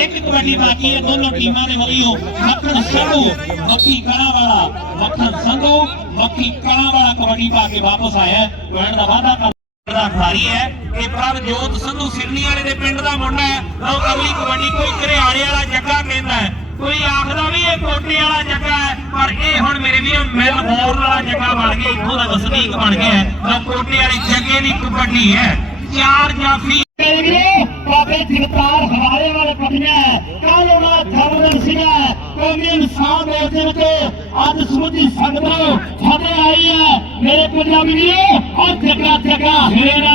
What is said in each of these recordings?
ਇੱਕ ਕਬੱਡੀ ਬਾਕੀ ਹੈ, ਦੋਨੋਂ ਟੀਮਾਂ ਦੇ ਵੱਲੋਂ ਮੱਖਣ ਸੰਧੂ, ਮੱਖੀ ਕਣਾ ਵਾਲਾ ਮੱਖਣ ਸੰਧੂ, ਮੱਖੀ ਕਣਾ ਵਾਲਾ ਕਬੱਡੀ ਪਾ ਕੇ ਵਾਪਸ ਆਇਆ ਪੁਆਇੰਟ ਦਾ ਵਾਅਦਾ ਕਰ ਖਿਡਾਰੀ ਹੈ। ਇਹ ਪ੍ਰਭਜੋਤ ਸੰਧੂ ਸਿਰਨੀ ਵਾਲੇ ਦੇ ਪਿੰਡ ਦਾ ਮੁੰਡਾ ਹੈ। ਲਓ ਅਗਲੀ ਕਬੱਡੀ ਕੋਈ ਘਰਿਆੜੇ ਵਾਲਾ ਜੱਗਾ ਕਹਿੰਦਾ ਹੈ। ਕੋਈ ਆਖਦਾ ਵੀ ਇਹ ਕੋਟੇ ਵਾਲਾ ਜੱਗਾ ਹੈ, ਪਰ ਇਹ ਹੁਣ ਮੇਰੇ ਵੀਰੋ ਮੈਲਬੌਰਨ ਵਾਲਾ ਜੱਗਾ ਬਣ ਗਿਆ, ਇੱਥੋਂ ਦਾ ਵਸਨੀਕ ਬਣ ਗਿਆ ਹੈ। ਕੋਟੇ ਵਾਲੇ ਜੱਗੇ ਦੀ ਕਬੱਡੀ ਹੈ। ਚਾਰ ਜਾਫੀ ਮੇਰੇ ਵੀਰੋ ਬਾਬੇ ਜਗਤਾਰ ਹਵਾਲੇ ਵਾਲੇ ਪੱਟੀਆਂ ਕੱਲ ਉਹਨਾਂ ਜਬਰਨ ਸੀਗਾ ਕੌਮੀ ਇਨਸਾਨ ਦੇ ਉੱਤੇ ਵਿੱਚ ਅੱਜ ਸਮੁੱਚੀ ਸੰਗਤ ਆਈ ਹੈ ਮੇਰੇ ਪੰਜਾਬੀ ਵੀਰੋ ਜਗਾ ਜਗਾ ਸਿਰੇ ਦਾ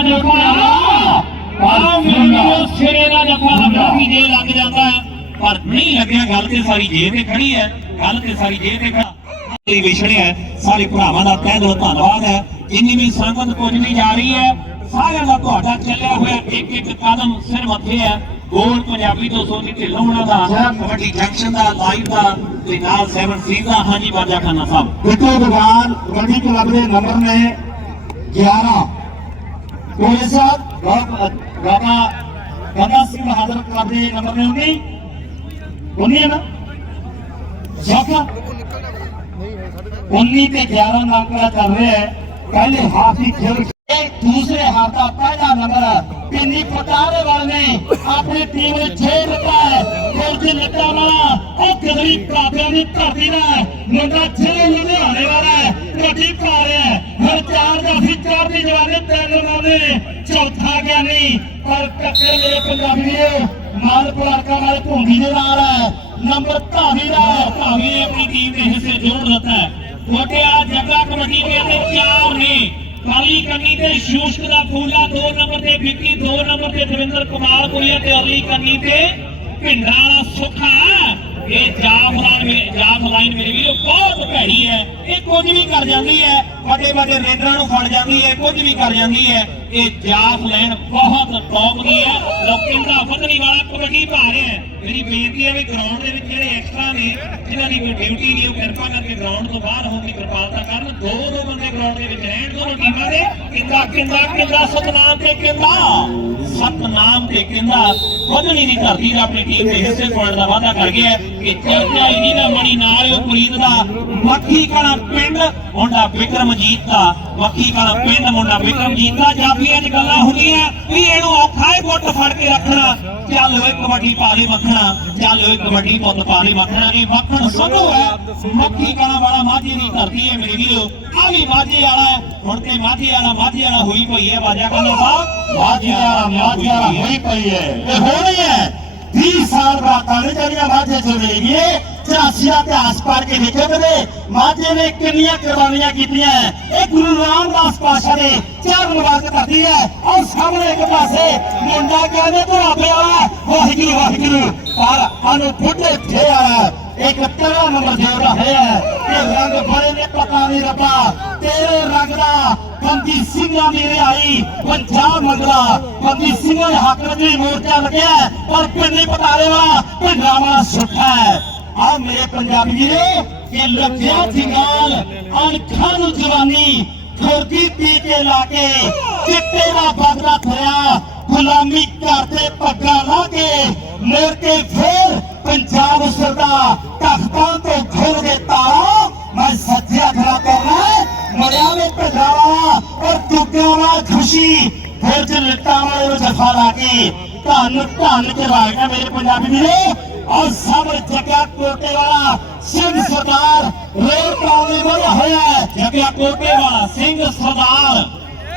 ਆਓ ਮੇਰੇ ਵੀਰੋ ਸਿਰੇ ਲੱਗਾ ਵੀ ਜੇ ਲੱਗ ਜਾਂਦਾ ਹੈ, ਪਰ ਨਹੀਂ ਲੱਗਿਆ, ਗੱਲ ਤੇ ਸਾਰੀ ਜੇ ਤੇ ਖੜੀ ਹੈ। ਗੱਲ ਤੇ ਸਾਰੀ ਜੇ ਤੇ ਖੜੀ। ਵਿਛੜਿਆ ਸਾਰੇ ਭਰਾਵਾਂ ਦਾ ਤਹਿ ਦਿਲੋਂ ਧੰਨਵਾਦ ਹੈ। ਜਿੰਨੀ ਵੀ ਸੰਗਤ ਪੁੱਜਦੀ ਜਾ ਰਹੀ ਹੈ, ਸਾਰਿਆਂ ਦਾ ਤੁਹਾਡਾ ਚੱਲਿਆ ਹੋਇਆ ਇੱਕ ਇੱਕ ਕਦਮ ਸਿਰ ਮੱਥੇ ਹੈ। ਗੋਲ ਪੰਜਾਬੀ ਤੋਂ ਸੋਨੀ ਢਿੱਲੋਂ ਉਹਨਾਂ ਦਾ ਕਬੱਡੀ ਜੰਕਸ਼ਨ ਦਾ ਲਾਈਵ ਦਾ ਤੇ ਨਾਲ 7 ਸੀਜ਼ ਦਾ ਹਾਂਜੀ ਬਾਜਾ ਖਾਨਾ ਸਾਹਿਬ। ਦੇਖੋ ਭਗਵਾਨ ਕਬੱਡੀ ਕਲੱਬ ਦੇ ਨੰਬਰ ਨੇ 11 ਕੋਲੇ ਸਾਹਿਬ ਬਾਬਾ ਗੰਦਾ ਸਿੰਘ ਬਹਾਦਰ ਕਲੱਬ ਦੇ ਨੰਬਰ ਨੇ 19 19 ਹੈ ਨਾ? ਜਾਕਾ 19 ਤੇ 11 ਨੰਬਰ ਚੱਲ ਰਿਹਾ ਹੈ। ਪਹਿਲੇ ਹਾਫ ਇਹ ਦੂਸਰੇ ਹਾਫ ਦਾ ਪਹਿਲਾ ਨੰਬਰ ਪਿੰਨੀ ਪਟਾਰੇ ਵਾਲੇ ਨੇ ਆਪਣੀ ਟੀਮ ਨੂੰ ਛੇ ਦਿੱਤਾ ਹੈ। ਕੁਝ ਲੱਗਾ ਵਾਲਾ ਉਹ ਗਦਰੀ ਕਾਬਿਆਂ ਦੀ ਧਰਤੀ ਦਾ ਮੁੰਡਾ ਛੇ ਲੁਧਿਆਣੇ ਵਾਲਾ ਹੈ। ਪਾ ਰਿਹਾ ਹਰ ਚਾਰ ਦਾ ਵੀ ਚਾਰ ਦੀ ਜਵਾਨੇ, ਤਿੰਨ ਮਾਰਨੇ ਚੌਥਾ ਗਿਆ ਨਹੀਂ ਪਰ ਟੱਕਰੇ ਮੇਰੇ ਪੰਜਾਬੀਓ ਮਾਲਪੁਰ ਅਰਕਾ ਨਾਲ ਭੁੰਗੀ ਦੇ ਨਾਲ ਹੈ। ਨੰਬਰ ਧਾਵੀ ਦਾ ਹੈ। ਆਪਣੀ ਟੀਮ ਦੇ ਹਿੱਸੇ ਜੋੜ ਦਿੱਤਾ ਹੈ। ਕੋਟਿਆ ਜੱਗਾ ਕਬੱਡੀ ਦੇ ਚਾਰ ਨੇ। ਕਾਲੀ ਕੰਨੀ ਤੇ ਸ਼ੂਸ਼ਕ ਦਾ ਫੂਲਾ 2 ਨੰਬਰ ਤੇ ਵਿੱਕੀ 2 ਨੰਬਰ ਤੇ ਦਵਿੰਦਰ ਕੁਮਾਰ ਕੁਲੀਆ ਤੇ ਅਰਲੀ ਕੰਨੀ ਤੇ ਭਿੰਡਰਾ ਵਾਲਾ ਸੁੱਖਾ। ਇਹ ਜਾਫ ਲਾਈਨ ਮੇ ਜਾਫ ਲਾਈਨ ਮੇਰੇ ਵੀਰੋ, ਬਹੁਤ ਭੈੜੀ ਹੈ। ਇਹ ਕੁਝ ਵੀ ਕਰ ਜਾਂਦੀ ਹੈ। ਵੱਡੇ ਵੱਡੇ ਰੇਡਰਾਂ ਨੂੰ ਫੜ ਜਾਂਦੀ ਹੈ, ਕੁਝ ਵੀ ਕਰ ਜਾਂਦੀ ਹੈ। ਇਹ ਜਾਫ ਲਾਈਨ ਬਹੁਤ ਟੌਪ ਦੀ ਹੈ। ਲੋਕਾਂ ਦਾ ਵਧਣੀ ਵਾਲਾ ਕਬੱਡੀ ਪਾ ਰਿਹਾ ਹੈ? ਮੇਰੀ ਬੇਨਤੀ ਹੈ ਵੀ ਗਰਾਊਂਡ ਦੇ ਵਿੱਚ ਜਿਹੜੇ ਐਕਸਟਰਾ ਨੇ, ਜਿਨ੍ਹਾਂ ਦੀ ਕੋਈ ਡਿਊਟੀ ਨਹੀਂ, ਉਹ ਕਿਰਪਾ ਕਰਕੇ ਗਰਾਊਂਡ ਤੋਂ ਬਾਹਰ ਹੋਣ ਦੀ ਕਿਰਪਾਲਤਾ ਕਰਨ। ਦੋ ਦੋ ਬੰਦੇ ਗਰਾਊਂਡ ਦੇ ਵਿੱਚ ਰਹਿਣ ਦੋਨੋਂ ਟੀਮਾਂ ਦੇ ਕਿੰਦਾ ਕਿੰਦਾ ਕਿੰਦਾ? ਸਤਨਾਮ ਤੇ ਕਿੰਦਾ? ਸਤਨਾਮ ਤੇ ਕਿੰਦਾ? ਵਧਣੀ ਦੀ ਧਰਤੀ ਦਾ, ਆਪਣੀ ਟੀਮ ਦੇ ਹਿੱਸੇ ਪੁਆਇੰਟ ਦਾ ਵਾਅਦਾ ਕਰ ਗਿਆ ਹੈ ਕਿ ਚਰਚਾ ਹੀ ਨਹੀਂ ਦਾ ਮਣੀ ਨਾਲ ਉਹ ਪ੍ਰੀਤ ਦਾ ਮੱਖੀ ਕਣਾ ਪਿੰਡ, ਮੁੰਡਾ ਵਿਕਰਮਜੀਤ ਦਾ। ਮੱਖੀ ਕਣਾ ਪਿੰਡ ਮੁੰਡਾ ਵਿਕਰਮਜੀਤ ਦਾ। ਜਾਫੀਆਂ ਚ ਗੱਲਾਂ ਹੁੰਦੀਆਂ ਵੀ ਇਹਨੂੰ ਔਖਾ ਹੈ ਗੁੱਟ ਫੜ ਕੇ ਰੱਖਣਾ। ਚੱਲ ਓਏ ਕਬੱਡੀ ਪਾ ਦੇ ਮੱਖਣਾ ਚੱਲ ਓਏ ਕਬੱਡੀ ਪੁੱਤ ਪਾ ਦੇ ਮੱਖਣਾ ਇਹ ਮੱਖਣ ਸੰਧੂ ਹੈ ਮੱਖੀ ਕਣਾ ਵਾਲਾ ਮਾਝੇ ਦੀ ਧਰਤੀ ਹੈ ਮੇਰੇ ਵੀਰੋ। ਆ ਵੀ ਮਾਝੇ ਵਾਲਾ ਹੈ। ਹੁਣ ਤੇ ਮਾਝੇ ਵਾਲਾ ਮਾਝੇ ਵਾਲਾ ਹੋਈ ਪਈ ਹੈ। ਬਾਜਾ ਕਣਾ ਸਾਹਿਬ ਮਾਝੇ ਵਾਲਾ ਮਾਝੇ ਵਾਲਾ ਹੋਈ ਪਈ ਹੈ। ਇਹ ਹੋਣੀ ਹੈ 20 ਸਾਲ ਬਾਅਦ ਤਾਂ ਜਿਹੜੀਆਂ ਮਾਝੇ ਚ ਵੇਗੀ ਚਰਾਸੀ ਇਤਿਹਾਸ ਪੜ੍ਹ ਕੇ ਵੇਖੇ ਬਨੇ ਮਾਝੇ ਨੇ ਕਿੰਨੀਆਂ ਕੁਰਬਾਨੀਆਂ ਕੀਤੀਆਂ ਇਹ ਗੁਰੂ ਰਾਮਦਾਸ ਪਾਸ਼ਾ ਨੇ ਚਾਰ ਮੁਬਾਰਕ ਧਰਤੀ ਹੈ ਔਰ ਸਾਹਮਣੇ ਇੱਕ ਪਾਸੇ ਮੁੰਡਾ ਕਹਿੰਦੇ ਭਰਾਬੇ ਵਾਲਾ ਵਾਹਿਗੁਰੂ ਵਾਹਿਗੁਰੂ। ਪਰ ਅਨੂ ਬੁੱਢੇ ਠੇ ਵਾਲਾ ਇੱਕ ਤੇਰਾ ਨੰਬਰ ਜੋੜਾ ਹੈ ਕਿ ਰੰਗ ਬੜੇ ਨੇ ਪਤਾ ਨਹੀਂ ਰੱਬਾ। ਤੇਰੇ ਰੰਗ ਦਾ ਬੰਦੀ ਸਿੰਘਾਂ ਦੀ ਰਿਹਾਈ। ਪੰਜਾਬ ਮੰਗਲਾ। ਬੰਦੀ ਸਿੰਘਾਂ ਦੇ ਹੱਕ ਵਿੱਚ ਮੋਰਚਾ ਲੱਗਿਆ ਪਰ ਪਿੰਨੀ ਪਤਾਲੇ ਵਾਲਾ ਪਿੰਡਾਂ ਵਾਲਾ ਸੁੱਠਾ ਹੈ ਆ ਮੇਰੇ ਪੰਜਾਬੀ ਵੀਰੋ ਇਹ ਲੱਗਿਆ ਜਿਗਾਲ ਅਣਖਾਂ ਨੂੰ ਜਵਾਨੀ ਖੁਰਦੀ ਪੀ ਕੇ ਲਾ ਕੇ ਚਿੱਟੇ ਦਾ ਬਦਲਾ ਫਰਿਆ ਗੁਲਾਮੀ ਕਰਦੇ ਪੱਗਾਂ ਲਾ ਕੇ ਮੁੜ ਕੇ ਫੇਰ ਪੰਜਾਬ ਸਰਦਾ ਤਖਤਾਂ ਤੋਂ ਖੁੱਲ ਕੇ ਤਾਰਾ ਮੈਂ ਸੱਜਿਆ ਖੜਾ ਕਰਨਾ ਮਰਿਆ ਵੇ ਭਜਾਵਾ ਔਰ ਦੁੱਗਿਆਂ ਵਾਲਾ ਖੁਸ਼ੀ ਫਿਰ ਚ ਲਿੱਟਾਂ ਵਾਲੇ ਨੂੰ ਜਫਾ ਲਾ ਕੇ ਧੰਨ ਧੰਨ ਚਲਾਇਆ ਮੇਰੇ ਪੰਜਾਬੀ ਵੀਰੋ ਔਰ ਸਭ ਜੱਗਾ ਕੋਟੇ ਵਾਲਾ ਸਿੰਘ ਸਰਦਾਰ ਰੇਲ ਪਾਉਣੇ ਵਾਲਾ ਹੋਇਆ ਹੈ ਕੋਟੇ ਵਾਲਾ ਸਿੰਘ ਸਰਦਾਰ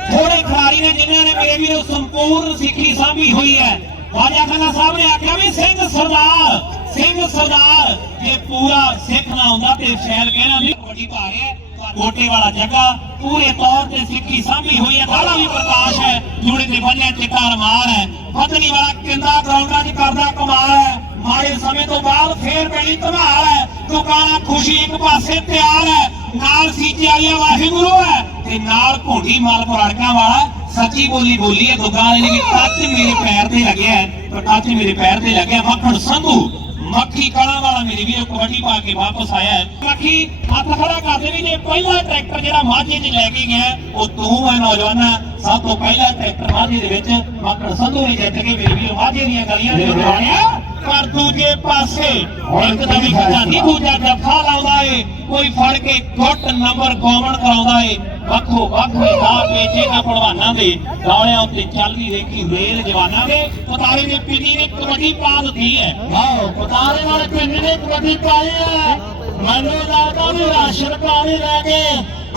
ਥੋੜੇ ਖਿਡਾਰੀ ਨੇ ਜਿਨ੍ਹਾਂ ਨੇ ਮੇਰੇ ਵੀਰੋ ਸੰਪੂਰਨ ਸਿੱਖੀ ਸਾਂਭੀ ਹੋਈ ਹੈ ਵਾਜਾ ਖਾਨਾ ਸਾਹਿਬ ਨੇ ਆਖਿਆ ਵੀ ਸਿੰਘ ਸਰਦਾਰ ਸਿੰਘ ਸਰਦਾਰ ਜੇ ਪੂਰਾ ਸਿੱਖ ਨਾ ਹੁੰਦਾ ਤੇ ਸ਼ਾਇਦ ਕਹਿਣਾ ਵੀ ਵੱਡੀ ਪਾ ਰਿਹਾ ਕੋਟੇ ਵਾਲਾ ਜੱਗਾ ਪੂਰੇ ਤੌਰ ਤੇ ਸਿੱਖੀ ਸਾਂਭੀ ਹੋਈ ਹੈ ਦਾੜਾ ਵੀ ਪ੍ਰਕਾਸ਼ ਹੈ ਜੂੜੇ ਤੇ ਬੰਨੇ ਚਿੱਟਾ ਰਮਾਨ ਹੈ ਪਤਨੀ ਵਾਲਾ ਕਿੰਦਾ ਗਰਾਊਂਡਾਂ 'ਚ ਕਰਦਾ ਕਮਾਲ ਹੈ ਮਾੜੇ ਸਮੇਂ ਤੋਂ ਬਾਅਦ ਫੇਰ ਬਣੀ ਧਮਾਲ ਹੈ। ਦੁਕਾਨਾਂ ਖੁਸ਼ੀ ਇੱਕ ਪਾਸੇ ਤਿਆਰ ਹੈ। ਨਾਲ ਸੀਚੇ ਵਾਲੀਆਂ ਵਾਹਿਗੁਰੂ ਹੈ। ਤੇ ਨਾਲ ਘੋੜੀ ਮਾਲ ਅੜਕਾਂ ਵਾਲਾ ਸੱਚੀ ਬੋਲੀ ਬੋਲੀ ਹੈ, ਦੁਕਾਨ ਦੇ ਟੱਚ ਮੇਰੇ ਪੈਰ ਤੇ ਲੱਗਿਆ ਟੱਚ ਮੇਰੇ ਪੈਰ ਤੇ ਲੱਗਿਆ। ਮੱਖਣ ਸੰਧੂ ਮੱਖੀ ਕਣਾ ਵਾਲਾ ਮੇਰੇ ਵੀਰੋ, ਕਬੱਡੀ ਪਾ ਕੇ ਵਾਪਸ ਆਇਆ ਹੈ। ਮੱਖੀ ਹੱਥ ਖੜਾ ਕਰਦੇ ਵੀ ਜੇ ਪਹਿਲਾ ਟਰੈਕਟਰ ਜਿਹੜਾ ਮਾਝੇ 'ਚ ਲੈ ਕੇ ਗਿਆ, ਉਹ ਤੂੰ ਹੈ ਨੌਜਵਾਨਾ। ਸਭ ਤੋਂ ਪਹਿਲਾ ਟਰੈਕਟਰ ਮਾਝੇ ਦੇ ਵਿੱਚ ਮੱਖਣ ਸੰਧੂ ਨੇ ਜਿੱਤ ਕੇ ਮੇਰੇ ਵੀਰੋ, ਮਾਝੇ ਦੀਆਂ ਗਲੀਆਂ ਦੇ ਵਿੱਚ ਆਣਿਆ ਪਰ ਦੂਜੇ ਪਾਸੇ ਇੱਕ ਨਵੀਂ ਖਜ਼ਾਨੀ ਦੂਜਾ ਜੱਫਾ ਲਾਉਂਦਾ ਏ, ਕੋਈ ਫੜ ਕੇ ਗੁੱਟ ਨੰਬਰ ਗੋਵਣ ਕਰਾਉਂਦਾ ਏ। ਵੱਖੋ ਵੱਖ ਦਾ ਪੇਚੇ ਦਾ ਪੜਵਾਨਾਂ ਦੇ ਦੌੜਿਆਂ ਉੱਤੇ ਚੱਲਦੀ ਦੇਖੀ ਰੇਲ ਜਵਾਨਾਂ ਦੇ, ਪਤਾਰੇ ਦੇ ਪਿੰਡੀ ਨੇ ਕਬੱਡੀ ਪਾ ਦਿੱਤੀ ਹੈ। ਵਾਓ, ਪਤਾਰੇ ਵਾਲੇ ਪਿੰਡ ਨੇ ਕਬੱਡੀ ਪਾਈ ਹੈ। ਮੈਨੂੰ ਲੱਗਦਾ ਵੀ ਰਾਸ਼ਨ ਪਾਣੀ ਲੈ ਕੇ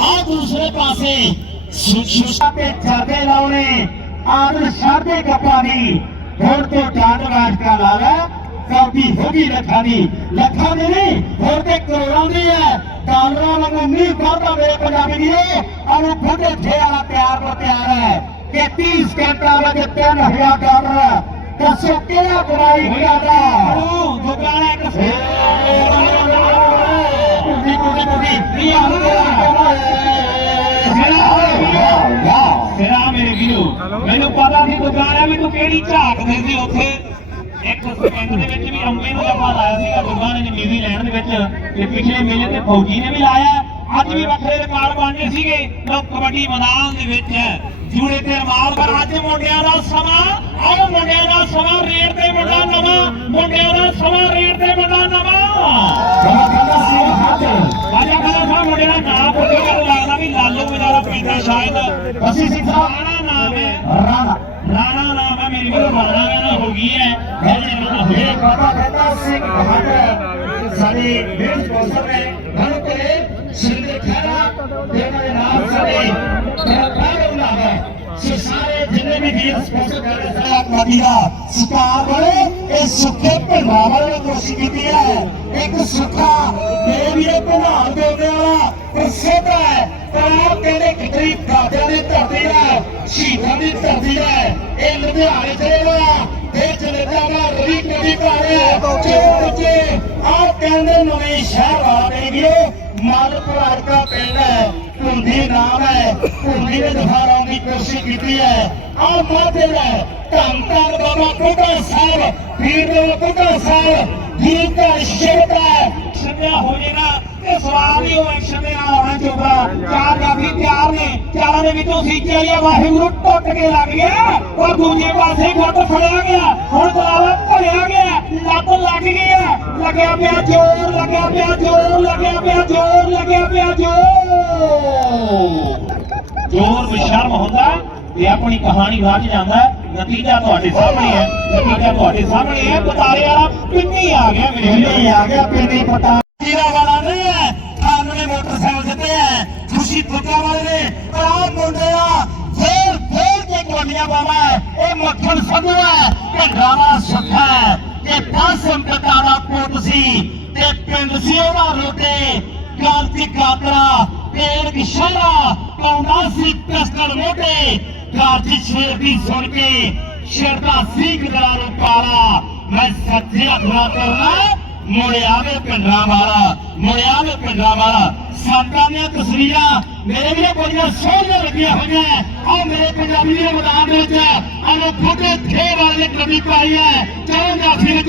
ਆ ਦੂਸਰੇ ਪਾਸੇ ਸੁਸ਼ੂਸ਼ਾ ਤੇ ਛਾਤੇ ਲਾਉਣੇ ਆਦਰ ਸ਼ਾਦੇ ਗੱਪਾਂ ਦੀ, ਹੁਣ ਤੋਂ ਡਾਂਡ ਵਾਜਕਾ ਲਾ ਲੈ ਕਾਪੀ ਹੋ ਗਈ ਲੱਖਾਂ ਦੀ ਲੱਖਾਂ ਦੀ ਨਹੀਂ ਹੁਣ ਤੇ ਕਰੋੜਾਂ ਦੀ ਹੈ। ਡਾਲਰਾਂ ਵਾਂਗੂ ਨਹੀਂ ਕਰਦਾ ਮੇਰੇ ਪੰਜਾਬੀ ਦੀ ਅਨੂ ਫੁੱਟੇ ਛੇ ਵਾਲਾ ਪਿਆਰ ਦਾ ਪਿਆਰ ਹੈ, ਕਿ 30 ਸਕਿੰਟਾਂ ਵਿੱਚ 3000 ਡਾਲਰ ਦੱਸੋ ਕਿਹੜਾ ਕਮਾਈ ਕਰਦਾ ਉਹ ਦੁਕਾਨਾ ਇੱਕ ਕੁੜੀ ਕੁੜੀ ਕੁੜੀ ਕੀ ਹਾਲ ਮੇਰੇ ਵੀਰੋ, ਮੈਨੂੰ ਪਤਾ ਸੀ ਦੁਕਾਨ ਮੈਨੂੰ ਕਿਹੜੀ ਝਾਕ ਦਿੰਦੀ ਉੱਥੇ? ਇੱਕ ਸਕਿੰਟ ਦੇ ਵਿੱਚ ਵੀ ਅੰਮੇ ਨੂੰ ਜੱਫਾ ਲਾਇਆ ਸੀਗਾ ਦੁਕਾਨ ਨੇ ਨਿਊਜ਼ੀਲੈਂਡ ਦੇ ਵਿੱਚ ਤੇ ਪਿਛਲੇ ਮੇਲੇ ਤੇ ਫੌਜੀ ਨੇ ਵੀ ਲਾਇਆ। ਅੱਜ ਵੀ ਵੱਖਰੇ ਰਿਕਾਰਡ ਬਣਨੇ ਸੀਗੇ। ਲੋਕ ਕਬੱਡੀ ਮੈਦਾਨ ਦੇ ਵਿੱਚ ਜੂੜੇ ਤੇ ਰਮਾਲ ਪਰ ਅੱਜ ਮੁੰਡਿਆਂ ਦਾ ਸਮਾਂ, ਆਓ ਮੁੰਡਿਆਂ ਦਾ ਸਮਾਂ, ਰੇਡ ਤੇ ਮੁੰਡਾ ਨਵਾਂ, ਮੁੰਡਿਆਂ ਦਾ ਸਮਾਂ, ਰੇਡ ਤੇ ਮੁੰਡਾ ਨਵਾਂ। ਆਜਾ ਖਾਲਾ ਸਾਹਿਬ ਮੁੰਡੇ ਦਾ ਨਾਮ ਪੁੱਛ, ਮੈਨੂੰ ਲੱਗਦਾ ਵੀ ਲਾਲੂ ਵਿਚਾਰਾ ਪੈਂਦਾ ਸ਼ਾਇਦ। ਅਸੀਂ ਸਿੱਖਾ ਰਾਣਾ ਨਾਮ ਹੈ। ਰਾਣਾ ਰਾਣਾ ਨਾਮ ਹੈ, ਮੇਰੀ ਵੀਰੋ ਰਾਣਾ ਕਹਿੰਦਾ ਰਾਣਾ ਹੋਇਆ ਬਾਬਾ ਫਤਿਹ ਸਿੰਘ ਬਹਾਦਰ ਸਾਡੇ ਮੇਰ ਸਪਾਂਸਰ ਨੇ ਘਰ ਤੇ ਸਿੰਧ ਖੈਰਾ ਤੇ ਦੇ ਨਾਲ ਸਾਡੇ ਪ੍ਰਭਾਵ ਹੁੰਦਾ ਹੈ ਸੋ ਸਾਰੇ ਜਿੰਨੇ ਵੀ ਵੀਰ ਸਪਾਂਸਰ ਕਰ ਰਹੇ ਸਾਰੇ ਕਬੀ ਦਾ ਸਟਾਰ ਬਣੇ ਇਹ ਸੁੱਖੇ ਭੰਡਾਰ ਨੇ ਕੋਸ਼ਿਸ਼ ਕੀਤੀ ਹੈ ਇੱਕ ਸੁੱਖਾ ਮੇਰੇ ਵੀ ਇਹ ਭੰਡਾਰ ਦੇ ਵਾਲਾ ਪ੍ਰਸਿੱਧ ਹੈ ਪਰ ਕਹਿੰਦੇ ਕਿਤਰੀ ਦਾਦਿਆਂ ਦੀ ਧਰਤੀ ਹੈ ਸ਼ਹੀਦਾਂ ਦੀ ਧਰਤੀ ਹੈ ਇਹ ਲੁਧਿਆਣੇ ਦੇ ਇਹ ਰਵੀ ਚੋਰ ਚ ਆਹ ਕਹਿੰਦੇ ਨਵੇਂ ਸ਼ਹਿਰ ਵਾਲਾ ਵੀਰੋ। ਮਾਲਪੁਰ ਅਰਕਾ ਪਿੰਡ ਹੈ, ਧੁੰਦੀ ਨਾਮ ਹੈ। ਧੁੰਦੀ ਨੇ ਦਿਖਾਉਣ ਦੀ ਕੋਸ਼ਿਸ਼ ਕੀਤੀ ਹੈ। ਆਹ ਮਾਝੇ ਦਾ ਧੰਨ ਧੰਨ ਬਾਬਾ ਕੁੱਟਾ ਸਾਹਿਬ, ਵੀਰ ਦੇ ਕੁੱਟਾ ਸਾਹਿਬ ਗੁਰੂ ਦਾ ਸ਼ਬਦ ਹੈ। ਛੱਡਿਆ ਹੋ ਜਾਏਗਾ ਤੇ ਸਵਾਲ ਹੀ ਉਹ ਐਕਸ਼ਨ ਦੇ ਨਾਲ ਆਉਣਾ ਚਾਹੀਦਾ। ਚਾਰ ਜਾਫੀ ਤਿਆਰ ਨੇ। ਦੇ ਵਿੱਚੋਂ ਸੀਚੇ ਵਾਲੀ ਵਾਹਿਗੁਰੂ ਟੁੱਟ ਕੇ ਲੱਗ ਗਿਆ। ਉਹ ਦੂਜੇ ਪਾਸੇ ਗੁੱਟ ਫੜਿਆ ਗਿਆ। ਹੁਣ ਜਲਾਵਾ ਭਰਿਆ ਗਿਆ। ਲੱਤ ਲੱਗ ਗਈ ਹੈ ਲੱਗਿਆ ਪਿਆ ਜ਼ੋਰ ਲੱਗਿਆ ਪਿਆ ਜ਼ੋਰ ਲੱਗਿਆ ਪਿਆ ਜ਼ੋਰ ਲੱਗਿਆ ਪਿਆ ਜ਼ੋਰ। ਜ਼ੋਰ ਬੇਸ਼ਰਮ ਹੁੰਦਾ। ਤੇ ਆਪਣੀ ਕਹਾਣੀ ਵੱਜ ਜਾਂਦਾ। ਨਤੀਜਾ ਤੁਹਾਡੇ ਸਾਹਮਣੇ ਹੈ। ਨਤੀਜਾ ਤੁਹਾਡੇ ਸਾਹਮਣੇ ਹੈ। ਬਤਾਰੇ ਵਾਲਾ ਪਿੰਨੀ ਆ ਗਿਆ ਮੇਰੇ ਆ ਗਿਆ ਪਟਾ ਜੀਰਾ ਵਾਲਾ ਨਹੀਂ ਹੈ। ਨੇ ਮੋਟਰਸਾਈਕਲ ਜਿੱਤੇ ਹੈ। ਖੁਸ਼ੀ ਤੁੱਕਾ ਵਾਲੇ ਨੇ ਪਰ ਆਹ ਮੁੰਡਿਆ ਫੇਰ ਫੇਰ ਕੇ ਗੋਲੀਆਂ ਬਾਵਾ ਇਹ ਮੱਖਣ ਸੰਧੂ ਹੈ ਭੰਡਾਰਾ ਸੁੱਖਾ ਹੈ, ਕਿ ਪਾਸਮ ਪੁੱਤ ਸੀ, ਤੇ ਪਿੰਡ ਸੀ ਉਹਦਾ ਰੋਟੇ ਕਾਂਤੀ ਕਾਤਰਾ ਪੇੜ ਕਿਸ਼ਾਰਾ ਪਾਉਂਦਾ ਸੀ ਪਿਸਤਲ ਮੋਟੇ ਕਾਜੀ ਸ਼ੇਰ ਦੀ ਸੁਣ ਕੇ ਸ਼ਰਦਾ ਸਿੰਘ ਦਾ ਰੂਪਾਲਾ ਮੈਂ ਸੱਚੇ ਅਖਰਾ ਕਰਨਾ ਮੁੜਿਆਵੇ ਪਿੰਡਾਂ ਵਾਲਾ ਮੁੜਿਆਵੇ ਪਿੰਡਾਂ ਵਾਲਾ। ਸਾਕਾਂ ਦੀਆਂ ਤਸਵੀਰਾਂ ਮੇਰੇ ਵੀ ਬੜੀਆਂ ਸੋਹਣੀਆਂ ਲੱਗੀਆਂ ਹੋਈਆਂ ਆ ਮੇਰੇ ਪੰਜਾਬੀ ਦੇ ਮੈਦਾਨ ਦੇ ਵਿੱਚ ਆਨੂੰ ਫੁੱਟੇ ਥੇ ਵਾਲੇ ਕਵੀ ਪਾਈ ਹੈ ਚਾਹ ਜਾਫੀ ਵਿੱਚ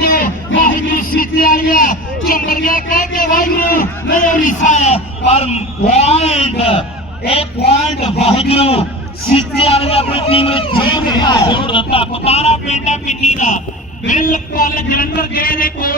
ਵਾਹਿਗੁਰੂ ਸੀਤੇ ਆਈ ਹੈ ਚੁੰਬੜੀਆਂ ਕਹਿ ਕੇ ਵਾਹਿਗੁਰੂ ਨਹੀਂ ਉਲੀਸਾ ਹੈ ਪਰ ਪੁਆਇੰਟ ਇਹ ਪੁਆਇੰਟ ਵਾਹਿਗੁਰੂ ਸੀਤੇ ਵਾਲੇ ਆਪਣੀ ਟੀਮ ਵਿੱਚ ਜੋੜ ਦਿੱਤਾ ਜੋੜ ਦਿੱਤਾ। ਪਤਾਰਾ ਪਿੰਡ ਹੈ ਪਿੰਨੀ ਦਾ। ਬਿਲਕੁਲ ਜਲੰਧਰ ਜ਼ਿਲ੍ਹੇ ਦੇ ਕੋਲ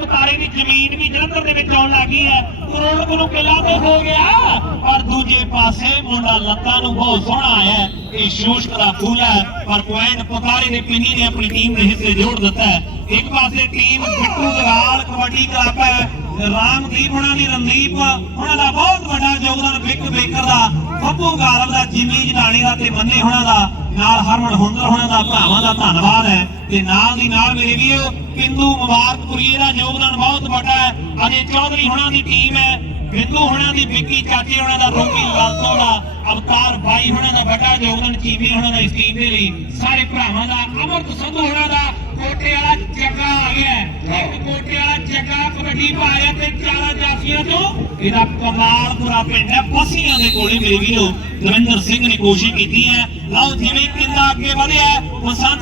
ਪਤਾਰੇ ਦੀ ਜ਼ਮੀਨ ਵੀ ਜਲੰਧਰ ਦੇ ਵਿੱਚ ਆਉਣ ਲੱਗੀ ਹੈ। ਕਰੋੜ ਗੁਰੂ ਕਿਲਾ ਤੇ ਹੋ ਗਿਆ। ਪਰ ਦੂਜੇ ਪਾਸੇ ਮੁੰਡਾ ਲੱਤਾਂ ਨੂੰ ਬਹੁਤ ਸੋਹਣਾ ਹੈ। ਇਹ ਸ਼ੂਸ਼ਕ ਦਾ ਫੂਲ ਹੈ। ਪਰ ਪੁਆਇੰਟ ਪਤਾਰੇ ਦੇ ਪਿੰਨੀ ਨੇ ਆਪਣੀ ਟੀਮ ਦੇ ਹਿੱਸੇ ਜੋੜ ਦਿੱਤਾ ਹੈ। ਇੱਕ ਪਾਸੇ ਟੀਮ ਬਿੱਟੂ ਦਗਾਲ ਕਬੱਡੀ ਕਲੱਬ ਹੈ। ਰਾਮਦੀਪ ਉਹਨਾਂ ਦੀ ਰਣਦੀਪ ਉਹਨਾਂ ਦਾ ਬਹੁਤ ਵੱਡਾ ਯੋਗਦਾਨ ਬਿੱਕ ਬੇਕਰ ਦਾ। ਬੱਬੂ ਗਾਰਲ ਦਾ ਜਿਮੀ ਜਟਾਣੀ ਦਾ ਤੇ ਮੰਨੇ ਉਹਨਾਂ ਦਾ। ਨਾਲ ਹਰਮਨ ਹੁੰਦਰ ਉਹਨਾਂ ਦਾ ਭਰਾਵਾਂ ਦਾ ਧੰਨਵਾਦ ਹੈ। ਤੇ ਨਾਲ ਦੀ ਨਾਲ ਮੇਰੇ ਵੀਰੋ ਕਿੰਦੂ ਮੁਬਾਰਕਪੁਰੀਏ ਦਾ ਯੋਗਦਾਨ ਬਹੁਤ ਵੱਡਾ ਹੈ। ਅਜੇ ਚੌਧਰੀ ਉਹਨਾਂ ਦੀ ਟੀਮ ਹੈ। ਬਿੰਦੂ ਉਹਨਾਂ ਦੀ ਵਿੱਕੀ, ਚਾਚੇ ਉਹਨਾਂ ਦਾ ਰੋਕੀ ਲਾਲਤੋਂ ਦਾ, ਅਵਤਾਰ ਬਾਈ ਉਹਨਾਂ ਦਾ ਵੱਡਾ ਯੋਗਦਾਨ, ਚੀਮੀ ਉਹਨਾਂ ਦਾ ਇਸ ਟੀਮ ਦੇ ਲਈ। ਸਾਰੇ ਭਰਾਵਾਂ ਦਾ, ਅਮਰਤ ਸੰਧੂ ਉਹਨਾਂ ਦਾ ਕੋਟੇ ਵਾਲਾ ਜੱਗਾ ਆ ਗਿਆ ਇੱਕ ਕੋਟੇ ਵਾਲਾ ਜੱਗਾ ਕਬੱਡੀ ਪਾ ਤੇ ਚਾਰਾਂ ਜਾਫੀਆਂ ਤੋਂ ਇਹਦਾ ਕਮਾਲ ਪੂਰਾ ਪਿੰਡ ਹੈ। ਫਸੀਆਂ ਦੇ ਕੋਲੇ ਮੇਰੇ ਵੀਰੋ, ਦਵਿੰਦਰ ਸਿੰਘ ਨੇ ਕੋਸ਼ਿਸ਼ ਕੀਤੀ ਹੈ। ਲਓ ਜਿਵੇਂ ਕਿੰਨਾ ਅੱਗੇ ਵਧਿਆ ਹੈ,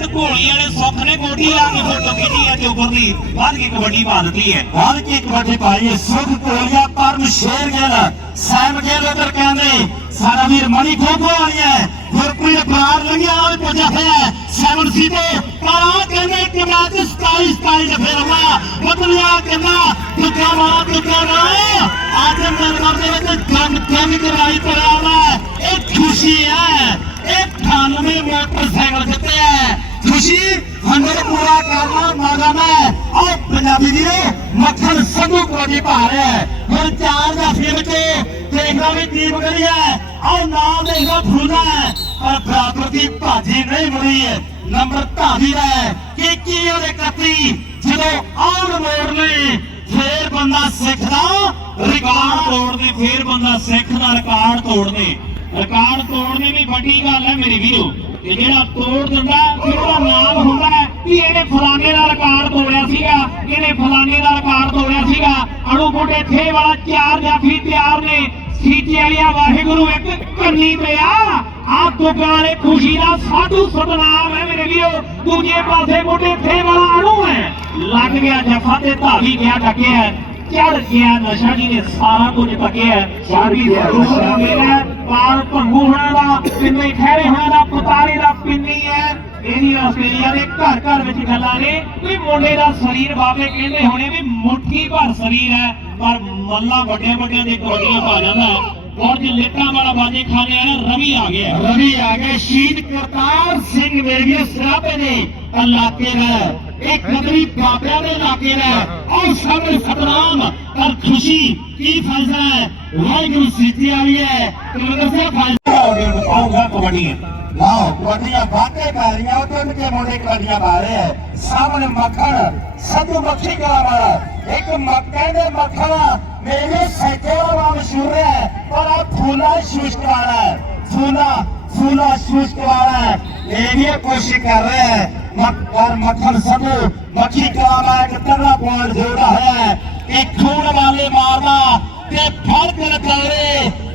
ਘੋਲੀ ਵਾਲੇ ਸੁੱਖ ਨੇ ਕੋਠੀ ਲਾ ਕੇ ਫੋਟੋ ਖਿੱਚੀ ਹੈ ਚੋਬਰ ਦੀ ਵੱਧ ਕੇ ਕਬੱਡੀ ਪਾ ਦਿੱਤੀ ਹੈ। ਹਰ ਕੀ ਕਬੱਡੀ ਪਾਈ ਹੈ। ਸੁਖ ਕੋਲੀਆ ਪਰਮ ਸ਼ੇਰ ਗਿਲ ਸੈਮ ਗਿਲ ਉਧਰ ਕਹਿੰਦੇ ਸਾਡਾ ਵੀਰ ਮਣੀ ਖੋਖੋ ਵਾਲੀ ਗੁਰਪ੍ਰੀਤ ਬਰਾੜ ਲੰਘਿਆ ਉਹ ਵੀ ਹੋਇਆ ਹੈ। ਸੈਵਨ ਸੀ ਤੇ ਪਰ ਕਹਿੰਦੇ ਕਿ ਮੈਚ 27 27 ਦੇ ਫੇਰ ਬਦਲਿਆ ਕਹਿੰਦਾ ਤੁਕਾ ਮਾਰ ਤੁਕਾ ਮਾਰ ਅੱਜ ਮੈਦਾਨ ਦੇ ਵਿੱਚ ਜੰਗ ਜੰਗ ਕਰਾਈ ਕਰਿਆ ਇਹ ਮੋਟਰਸਾਈਕਲ ਜਿੱਤੇ ਖੁਸ਼ੀ ਹੰਡਰ ਪੂਰਾ ਕਰਨਾ ਮਗਨ ਹੈ। ਉਹ ਪੰਜਾਬੀ ਵੀਰੋ, ਮੱਖਣ ਸੰਧੂ ਕੋਜੀ ਪਾ ਰਿਹਾ ਹੁਣ ਚਾਰ ਦਾ ਫਿਰ ਕੇ ਦੇਖਦਾ ਵੀ ਟੀਮ ਕਰੀ ਹੈ? ਨਾਮ ਦੇਖਦਾ ਫੂਲਾ ਹੈ। ਪਰ ਬਰਾਬਰ ਦੀ ਭਾਜੀ ਨਹੀਂ ਮੁੜੀ ਹੈ। ਨੰਬਰ ਧਾਵੀ ਦਾ ਹੈ। ਕਿ ਕੀ ਉਹਦੇ ਕੱਤੀ ਜਦੋਂ ਆਉਣ ਮੋੜ ਨੇ ਫੇਰ ਬੰਦਾ ਸਿੱਖਦਾ, ਰਿਕਾਰਡ ਰਿਕਾਰਡ ਤੋੜਦੇ, ਫੇਰ ਬੰਦਾ ਸਿੱਖ ਦਾ ਰਿਕਾਰਡ ਤੋੜਨੇ ਰਿਕਾਰਡ ਤੋੜਨੇ ਵੀ ਵੱਡੀ ਗੱਲ ਹੈ ਮੇਰੇ ਵੀਰੋ। ਤੇ ਜਿਹੜਾ ਤੋੜ ਦਿੰਦਾ ਉਹਦਾ ਨਾਮ ਹੁੰਦਾ ਹੈ ਵੀ ਇਹਨੇ ਫਲਾਣੇ ਦਾ ਰਿਕਾਰਡ ਤੋੜਿਆ ਸੀਗਾ ਇਹਨੇ ਫਲਾਣੇ ਦਾ ਰਿਕਾਰਡ ਤੋੜਿਆ ਸੀਗਾ। ਅਣੂ ਬੁੱਢੇ ਥੇ ਵਾਲਾ ਚਾਰ ਜਾਫੀ ਤਿਆਰ ਨੇ ਸੀਚੇ ਵਾਲਿਆ ਵਾਹਿਗੁਰੂ ਇੱਕ ਕੰਨੀ ਤੇ ਆ। ਦੁੱਗਾਂ ਵਾਲੇ ਖੁਸ਼ੀ ਦਾ ਸਾਧੂ ਸਤਨਾਮ ਹੈ ਮੇਰੇ ਵੀਰੋ। ਦੂਜੇ ਪਾਸੇ ਬੁੱਢੇ ਥੇ ਵਾਲਾ ਅਣੂ ਹੈ। ਲੱਗ ਗਿਆ ਜਫਾ ਤੇ ਧਾਵੀ ਗਿਆ ਡੱਕਿਆ ਚੜ ਗਿਆ ਨਸ਼ਾ ਜੀ ਨੇ ਸਾਰਾ ਕੁਝ ਤੱਕਿਆ ਸਾਡੀ ਜ਼ਰੂਰ ਮੇਰਾ ਪਾਰ ਭੰਗੂ ਹੋਣਾ ਦਾ, ਪਿੰਨੇ ਠਹਿਰੇ ਹੋਣਾ ਦਾ, ਪੁਤਾਰੇ ਦਾ ਪਿੰਨੀ ਹੈ। ਇਹਦੀ ਆਸਟ੍ਰੇਲੀਆ ਦੇ ਘਰ ਘਰ ਵਿੱਚ ਗੱਲਾਂ ਨੇ ਵੀ ਮੁੰਡੇ ਦਾ ਸਰੀਰ ਬਾਬੇ ਕਹਿੰਦੇ ਹੋਣੇ ਵੀ ਮੁੱਠੀ ਭਰ ਸਰੀਰ ਹੈ, ਪਰ ਮੱਲਾ ਵੱਡਿਆਂ ਵੱਡਿਆਂ ਦੇ ਕੋਡੀਆਂ ਪਾ ਜਾਂਦਾ ਹੈ ਔਰ ਜੇ ਲੇਟਾਂ ਵਾਲਾ ਬਾਜੇ ਖਾਣੇ ਆ ਰਵੀ ਆ ਗਿਆ ਰਵੀ ਆ ਗਿਆ, ਸ਼ਹੀਦ ਕਰਤਾਰ ਸਿੰਘ ਵੇਰਗੇ ਸਰਾਬੇ ਨੇ, ਇਲਾਕੇ ਦਾ। ਇਹ ਕਦਰੀ ਬਾਬਿਆਂ ਦੇ ਇਲਾਕੇ ਦਾ ਔਰ ਸਾਹਮਣੇ ਸਤਨਾਮ ਔਰ ਖੁਸ਼ੀ ਕੀ ਫੈਸਲਾ ਹੈ? ਵਾਹਿਗੁਰੂ ਸਿੱਧੀ ਵਾਲੀ ਹੈ। ਤੁਹਾਨੂੰ ਦੱਸਿਆ ਫੈਸਲਾ ਆਉਂਗਾ ਕਬੱਡੀਆਂ ਲਾਓ, ਕਬੱਡੀਆਂ ਬਾਤੇ ਪੈ ਰਹੀਆਂ ਉਹ ਕੇ ਮੁੰਡੇ ਕਬੱਡੀਆਂ ਪਾ ਰਹੇ ਹੈ ਸਾਹਮਣੇ ਮੱਖਣ ਸੱਤੂ ਮੱਖੀ ਕਲਾ ਵਾਲਾ ਇੱਕ ਮੱਕੇ ਦੇ ਮੱਖਣ, ਮੇਰੇ ਸੈਕੇ ਵਾਲਾ ਮਸ਼ਹੂਰ ਹੈ, ਪਰ ਆ ਫੂਲਾ ਸ਼ੂਸ਼ਕ ਵਾਲਾ ਫੂਲਾ ਫੂਲਾ ਸ਼ੂਸ਼ਕ ਵਾਲਾ ਇਹ ਵੀ ਕੋਸ਼ਿਸ਼ ਕਰ ਰਿਹਾ ਹੈ। ਮੱਕਰ ਮੱਖਣ ਸੱਤੂ ਮੱਖੀ ਕਲਾ ਵਾਲਾ ਇੱਕ ਪੁਆਇੰਟ ਜੋੜਾ ਹੋਇਆ ਹੈ। ਖੂਨ ਵਾਲੇ ਮਾਰਨਾ ਤੇ ਫੜ ਕੇ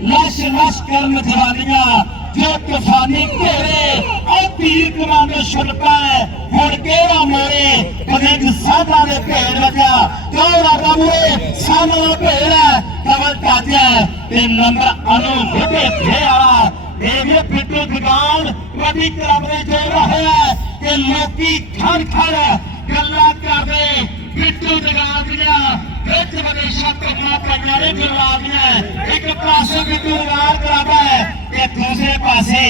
ਲਸ਼ ਲਸ਼ ਕਰਨ ਜਵਾਨੀਆਂ, ਜੋ ਤੂਫਾਨੀ ਘੇਰੇ ਉਹ ਤੀਰ ਕਮਾਂਡੋ ਛੁਲਕਾ ਹੁਣ ਕਿਹੜਾ ਮੋਰੇ, ਕਦੇ ਸਾਧਾ ਦੇ ਭੇੜ ਲੱਗਾ ਕਿਉਂ ਰਾਗਾ ਸਾਧਾ ਦਾ ਭੇੜ ਹੈ, ਕਵਲ ਕਾਜਾ ਤੇ ਨੰਬਰ ਅਨੂ ਫਿੱਟੇ ਫੇ ਵਾਲਾ ਇਹ ਵੀ ਪਿੱਟੂ ਦੁਕਾਨ ਕਦੀ ਕਲੱਬ ਦੇ ਜੋੜ ਰਿਹਾ ਕਿ ਲੋਕੀ ਖੜ ਖੜ ਗੱਲਾਂ ਕਰਦੇ ਪਿੱਟੂ ਦੁਕਾਨ ਦੀਆਂ ਵਿੱਚ ਵਿਦੇਸ਼ਾਂ ਤੋਂ ਮਾਤਾ ਨਾਲੇ ਕਰਵਾ ਦੀਆਂ ਇੱਕ ਪਾਸੇ ਵੀ ਦੁਰਗਾਰ ਕਰਾਦਾ ਹੈ ਤੇ ਦੂਸਰੇ ਪਾਸੇ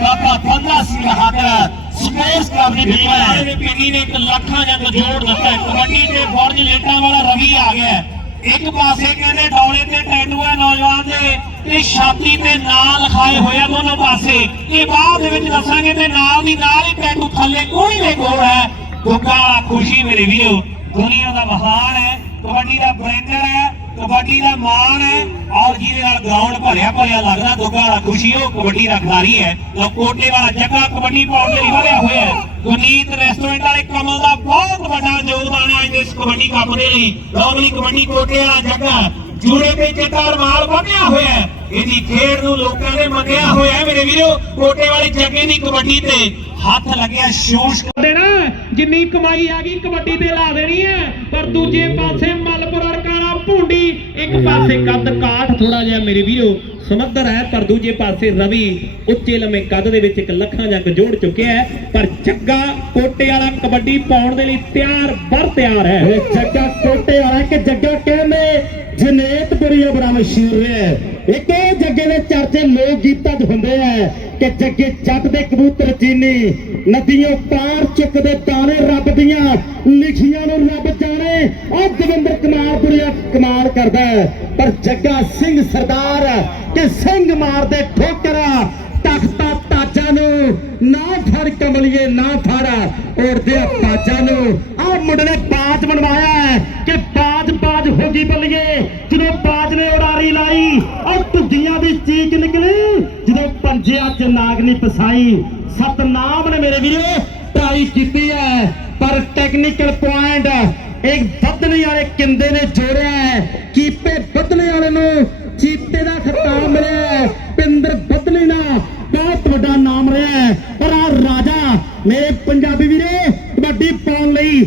ਬਾਬਾ ਬੰਦਾ ਸਿੰਘ ਬਹਾਦਰ ਸਪੋਰਟਸ ਕਲੱਬ ਦੀ ਟੀਮ ਹੈ। ਪਿੰਨੀ ਨੇ ਇੱਕ ਲੱਖਾਂ ਜੰਗ ਜੋੜ ਦਿੱਤਾ ਕਬੱਡੀ ਤੇ ਫੌਜ ਲੇਟਾਂ ਵਾਲਾ ਰਵੀ ਆ ਗਿਆ ਇੱਕ ਪਾਸੇ ਕਹਿੰਦੇ ਡੌਲੇ ਤੇ ਟੈਟੂ ਹੈ ਨੌਜਵਾਨ ਦੇ ਤੇ ਛਾਤੀ ਤੇ ਨਾਂ ਲਿਖਾਏ ਹੋਏ ਦੋਨੋਂ ਪਾਸੇ। ਇਹ ਬਾਅਦ ਵਿੱਚ ਦੱਸਾਂਗੇ ਤੇ ਨਾਲ ਦੀ ਨਾਲ ਹੀ ਟੈਟੂ ਥੱਲੇ ਕੋਈ ਦੇ ਕੋਲ ਹੈ। ਦੁੱਗਾ ਵਾਲਾ ਖੁਸ਼ੀ ਮੇਰੇ ਵੀਰੋ, ਦੁਨੀਆ ਦਾ ਮਹਾਨ ਹੈ, ਕਬੱਡੀ ਦਾ ਬ੍ਰੈਂਡਰ ਹੈ, ਕਬੱਡੀ ਦਾ ਮਾਣ ਹੈ, ਔਰ ਜਿਹਦੇ ਨਾਲ ਗਰਾਊਂਡ ਭਰਿਆ ਭਰਿਆ ਲੱਗਦਾ ਦੁੱਗਾ ਵਾਲਾ ਖੁਸ਼ੀ, ਉਹ ਕਬੱਡੀ ਦਾ ਖਿਡਾਰੀ ਹੈ। ਲੋ ਕੋਟੇ ਵਾਲਾ ਜੱਗਾ ਕਬੱਡੀ ਪਾਉਣ ਲਈ ਵਧਿਆ ਹੋਇਆ ਹੈ। ਗੁਰਨੀਤ ਰੈਸਟੋਰੈਂਟ ਵਾਲੇ ਕਮਲ ਦਾ ਬਹੁਤ ਵੱਡਾ ਯੋਗਦਾਨ ਹੈ ਇਸ ਕਬੱਡੀ ਕੱਪ ਦੇ ਲਈ। ਲਵਲੀ ਕਬੱਡੀ ਕੋਟੇ ਵਾਲਾ ਜੱਗਾ ਜੂੜੇ ਤੇ ਚਿੱਟਾ ਰਮਾਲ ਬੰਨਿਆ ਹੋਇਆ ਹੈ। ਇਹਦੀ ਖੇਡ ਨੂੰ ਲੋਕਾਂ ਨੇ ਮੰਗਿਆ ਹੋਇਆ ਹੈ। ਮੇਰੇ ਵੀਰੋ ਕੋਟੇ ਵਾਲੇ ਜੱਗੇ ਦੀ ਕਬੱਡੀ ਤੇ ਹੱਥ ਲੱਗਿਆ ਸ਼ੋਸ਼। ਕਰਦੇ ਨਾ ਜਿੰਨੀ ਕਮਾਈ ਆ ਗਈ ਕਬੱਡੀ ਤੇ ਲਾ ਦੇਣੀ ਹੈ। ਪਰ ਦੂਜੇ ਪਾਸੇ ਮਲਪੁਰ ਅਰਕਾਣਾ ਭੁੰਡੀ ਇੱਕ ਪਾਸੇ ਕੱਦ ਕਾਠ। ਥੋੜਾ ਜਿਹਾ ਮੇਰੇ ਵੀਰੋ ਸਮੱਧਰ ਹੈ ਪਰ ਦੂਜੇ ਪਾਸੇ ਰਵੀ ਉੱਚੇ ਲੰਮੇ ਕੱਦ ਦੇ ਵਿੱਚ ਇੱਕ ਲੱਖਾਂ ਜੰਗ ਜੋੜ ਚੁੱਕਿਆ ਹੈ। ਪਰ ਜੱਗਾ ਕੋਟੇ ਵਾਲਾ ਕਬੱਡੀ ਪਾਉਣ ਦੇ ਲਈ ਤਿਆਰ ਬਰ ਤਿਆਰ ਹੈ। ਜੱਗਾ ਕੋਟੇ ਵਾਲਾ ਕਿ ਜੱਗਾ ਕਹਿੰਦੇ ਜਨੇਤਪੁਰੀ ਬੜਾ ਮਸ਼ਹੂਰ ਹੈ। ਇੱਕ ਇਹ ਜੱਗੇ ਦੇ ਚਰਚੇ ਲੋਕ ਗੀਤਾਂ 'ਚ ਹੁੰਦੇ ਆ ਕਿ ਜੱਗੇ ਜੱਟ ਦੇ ਕਬੂਤਰ ਚੀਨੀ ਨਦੀਆਂ ਪਾਰ ਚੁੱਕਦੇ ਤਾਣੇ ਰੱਬ ਦੀਆਂ, ਲਿਖੀਆਂ ਨੂੰ ਰੱਬ ਜਾਣੇ। ਉਹ ਦਵਿੰਦਰ ਕਮਾਲਪੁਰੀਆ ਕਮਾਲ ਕਰਦਾ ਪਰ ਜੱਗਾ ਸਿੰਘ ਸਰਦਾਰ ਕਿ ਸਿੰਘ ਮਾਰਦੇ ਠੋਕਰਾ, ਤਖਤਾ ਤਾਜਾ ਨੂੰ ਨਾ ਫੜ ਕਮਲੀਏ, ਨਾ ਫੜ। ਉੜਦੇ ਆ ਨੂੰ। ਆ ਮੁੰਡੇ ਨੇ ਬਾਜ ਬਣਵਾਇਆ ਹੈ ਕਿ ਬਾਜ ਬਾਜ ਹੋ ਬੱਲੀਏ। ਜਦੋਂ ਬਾਜ ਨੇ ਉਡਾਰੀ ਲਾਈ, ਉਹ ਟੁੱਗੀਆਂ ਦੀ ਚੀਕ ਨਿਕਲੀ। ਜਦੋਂ ਪੰਜਿਆਂ 'ਚ ਨਾਗਨੀ ਪਸਾਈ, ਸਤਨਾਮ ਨੇ ਮੇਰੇ ਵੀਰੇ, ਟਰਾਈ ਕੀਤੀ ਹੈ ਪਰ ਟੈਕਨੀਕਲ ਪੁਆਇੰਟ ਇੱਕ ਬੱਦਲੇ ਵਾਲੇ ਕਿੰਦੇ ਨੇ ਜੋੜਿਆ ਹੈ ਕੀਪੇ ਬੱਦਲੇ ਵਾਲੇ ਨੂੰ ਚੀਤੇ ਦਾ ਖਿਤਾਬ ਮਿਲਿਆ ਹੈ ਪਿੰਦਰ ਬੱਦਲੇ ਦਾ ਬਹੁਤ ਵੱਡਾ ਨਾਮ ਰਿਹਾ ਹੈ ਪਰ ਆ ਰਾਜਾ, ਮੇਰੇ ਪੰਜਾਬੀ ਵੀਰੇ, ਕਬੱਡੀ ਪਾਉਣ ਲਈ